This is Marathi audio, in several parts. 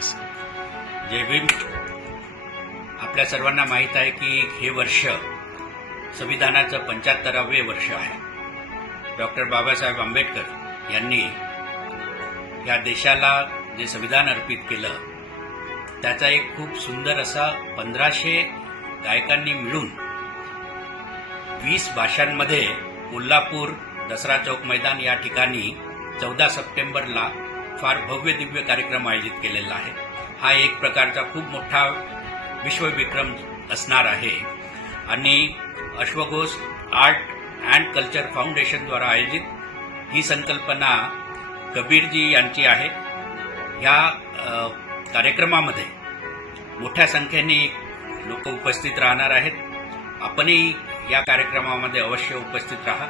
जय भीम आपल्या सर्वांना माहीत आहे की हे वर्ष संविधानाचं पंच्याहत्तरावे वर्ष आहे. डॉक्टर बाबासाहेब आंबेडकर यांनी या देशाला जे संविधान अर्पित केलं त्याचा एक खूप सुंदर असा पंधराशे गायकांनी मिळून वीस भाषांमध्ये कोल्हापूर दसरा चौक मैदान या ठिकाणी चौदा सप्टेंबरला फार भव्य दिव्य कार्यक्रम आयोजित केलेला आहे. हा एक प्रकारचा खूप मोठा विश्वविक्रम असणार आहे. आणि अश्वघोष आर्ट अँड कल्चर फाउंडेशनद्वारा आयोजित ही संकल्पना कबीरजी यांची आहे. ह्या कार्यक्रमामध्ये मोठ्या संख्येने लोक उपस्थित राहणार आहेत. आपणही या कार्यक्रमामध्ये अवश्य उपस्थित राहा.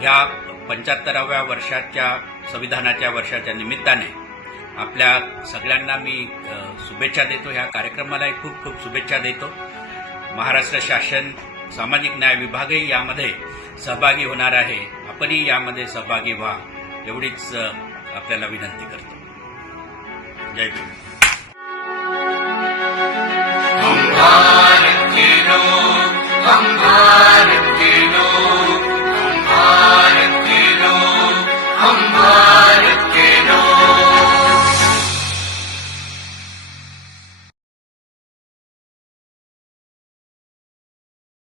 ह्या पंच्याहत्तराव्या वर्षाच्या संविधानाच्या वर्षाच्या निमित्ताने आपल्या सगळ्यांना मी शुभेच्छा देतो. ह्या कार्यक्रमालाही खूप खूप शुभेच्छा देतो. महाराष्ट्र शासन सामाजिक न्याय विभागही यामध्ये सहभागी होणार आहे. आपणही यामध्ये सहभागी व्हा एवढीच आपल्याला विनंती करतो. जय भीम.